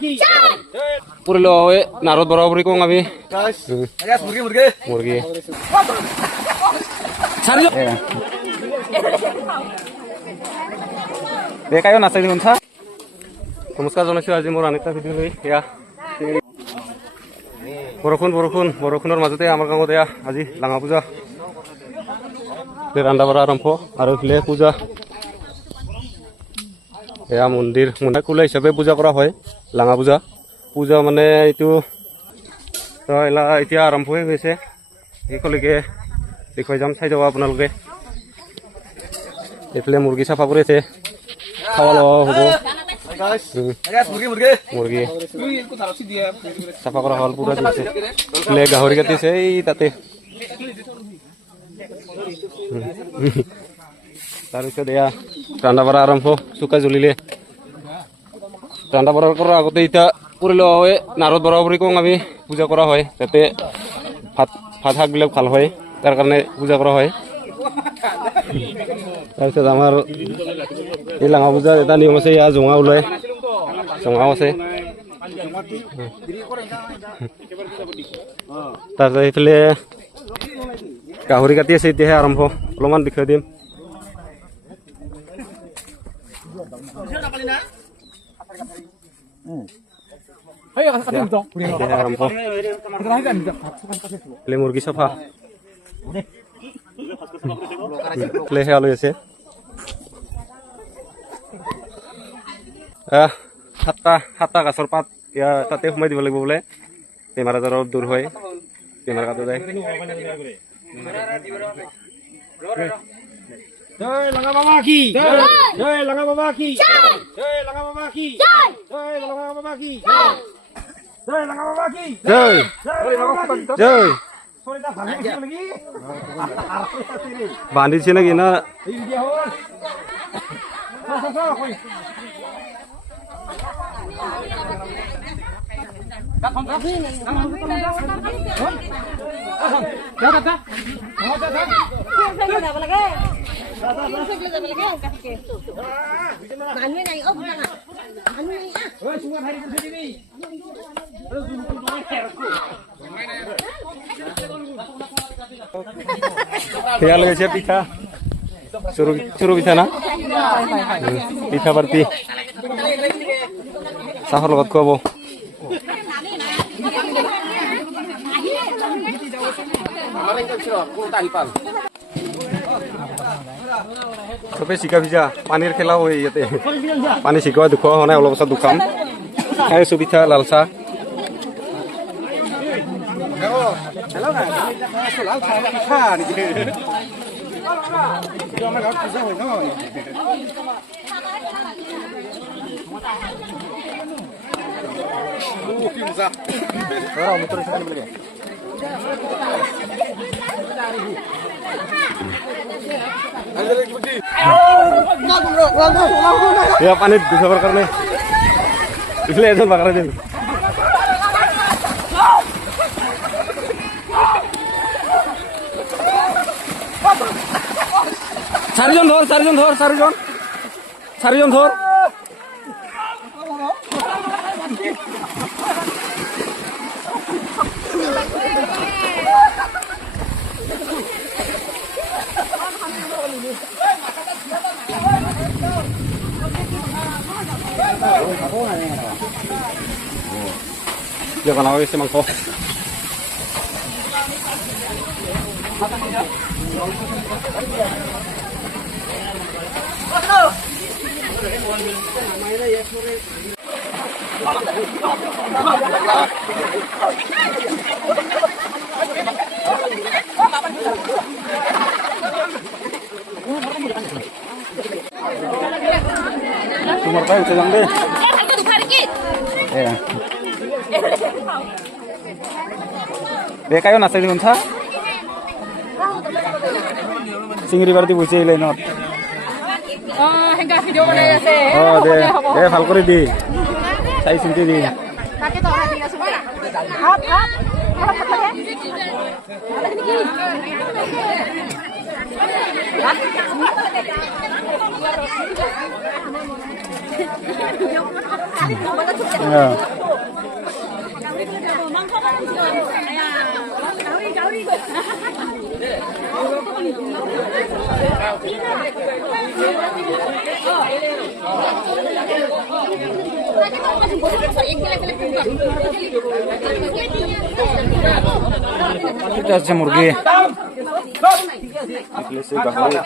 পুৰিলো নাৰদ বৰাবৰি কং আমি মুৰগি দেখায় নাচাই দিম চা নমস্কাৰ জনাইছোঁ আজি মোৰ আনিতা ভিডিঅ' লৈ এয়া বৰষুণৰ মাজতে আমাৰ গাঁৱত এয়া আজি লাঙা পূজা ৰান্ধা বাঢ়া আৰম্ভ আৰু এইফালে পূজা এয়া মন্দিৰ কুলা হিচাপে পূজা কৰা হয় লাঙা পূজা মানে এইটো এতিয়া আৰম্ভ হৈ গৈছে সেইলৈকে দেখুৱাই যাম চাই যাব আপোনালোকে এইফালে মুৰ্গী চাফা কৰি আছে খাৱা লোৱা হ'ব মুৰ্গী চাফা কৰা হ'ল পুৰা দিছে এইফালে গাহৰি কাটিছে এই তাতে তাৰপিছত এয়া ৰান্ধা বাঢ়া আৰম্ভ চুকা জ্বলিলে ৰান্ধা বাঢ়া কৰাৰ আগতে এতিয়া পুৰিলো হয় নাৰদ বৰাবৰি কওঁ আমি পূজা কৰা হয় যাতে ভাত শাকবিলাক ভাল হয় তাৰ কাৰণে পূজা কৰা হয় তাৰপিছত আমাৰ এই লাঙা পূজাৰ এটা নিয়ম আছে ইয়াৰ জোঙা ওলায় জোঙাও আছে তাৰপিছত এইফালে গাহৰি কাটি আছে এতিয়াহে আৰম্ভ অলপমান দেখুৱাই দিম মুৰ্গী চাফা সেয়া লৈ আছে সাতটা গাছৰ পাত ইয়াৰ তাতে সোমাই দিব লাগিব বোলে বেমাৰ আজাৰৰ দূৰ হয় বেমাৰ কাটা যায় জয় লাঙা বাবা কি জয় লাঙা বাবা কি জয় লাঙা বাবা কি জয় লাঙা বাবা কি জয় লাঙা বাবা কি জয় জয় বান্ধিছে নাকি না সেয়া লগাইছে পিঠা চুৰু পিঠা না পিঠা পাৰ্টি চাহৰ লগত খুৱাব চবে চিকা ভিজা পানীৰ খেলা হয় ইয়াতে পানী চিকোৱা দুখোৱা হোৱা নাই অলপ পাছত দুখাম খাই আছো পিঠা লাল চাহ ya panik disabar karena इसलिए ऐसा पकड़ा दे চাৰিজন ধৰ Jangan awal sih mangkok. Cuma tahu sedang deh. Kayo nasa din sa Singri barti busi lainot hengga video mana ase de ভাল করে দি চাই চিন্তি দি কাকে তো হাতি আছে হাত হাত এটা হচ্ছে মুরগি। এগুলো সেই গাহরি।